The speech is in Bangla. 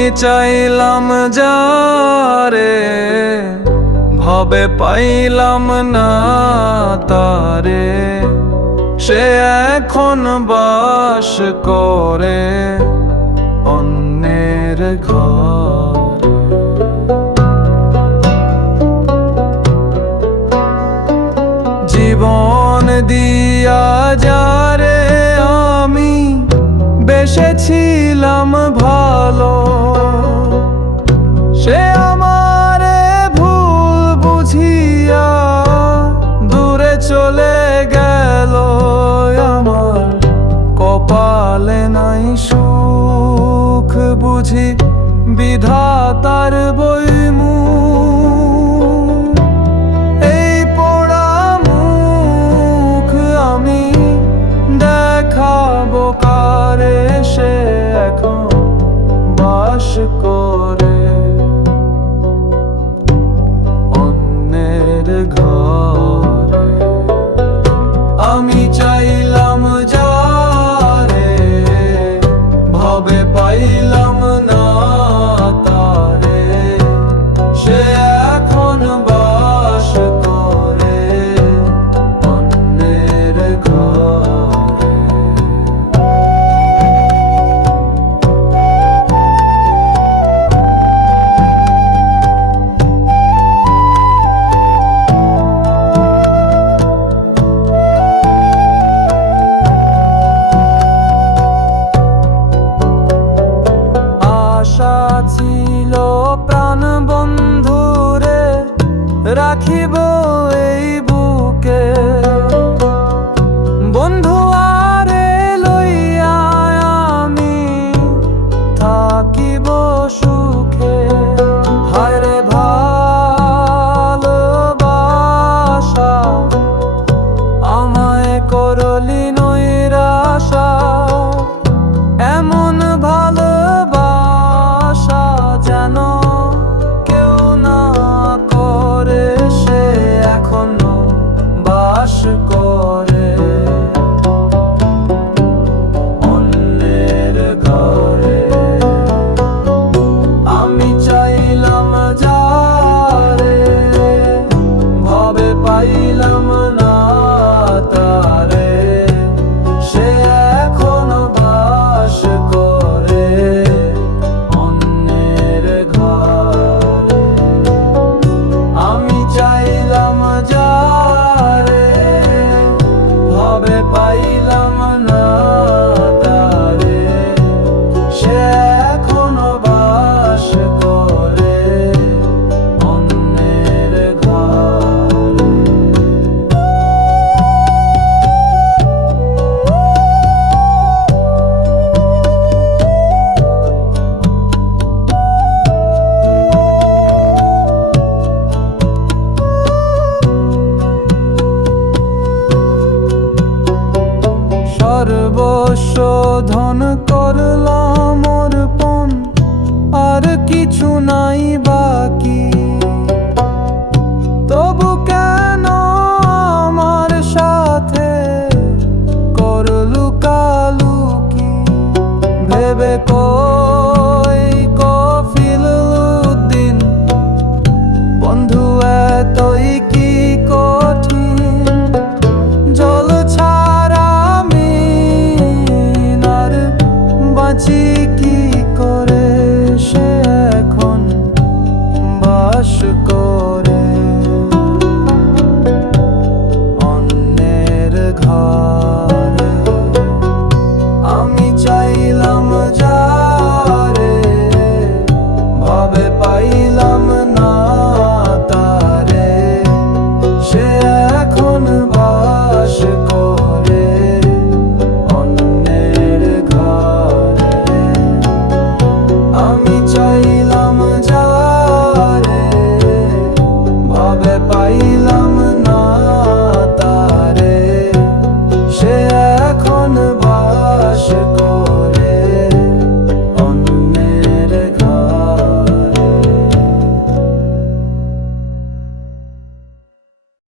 আমি চাইলাম যারে ভবে পাইলাম না তারে সে এখন বাস করে অন্যের ঘর। জীবন দিয়া যারে আমি বেসেছিলাম ভালো। বুঝি বিধাতার বই রাখিব এই বুকে। বন্ধু আরে লইয়া আমি থাকিব সুখ। সর্বশোধন করলাম অর্পণ। আর কিছু নাই বাকি। 记忆